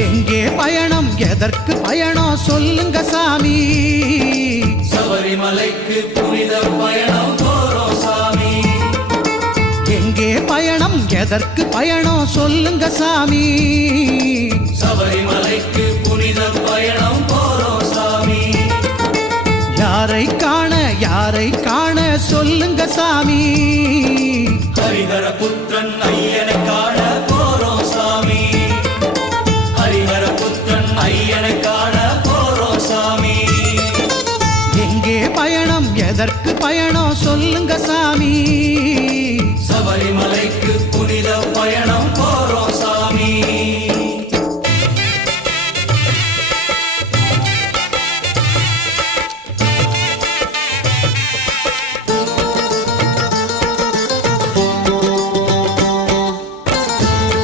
எங்கே பயணம் எதற்கு பயணம் சொல்லுங்க சாமி சபரிமலைக்கு புனித பயணம் போறோம் சாமி எங்கே பயணம் எதற்கு பயணம் சொல்லுங்க சாமி சபரிமலைக்கு புனித பயணம் போறோம் சாமி யாரை காண சொல்லுங்க சாமி ஹரிஹர புத்திரன் ஐயனை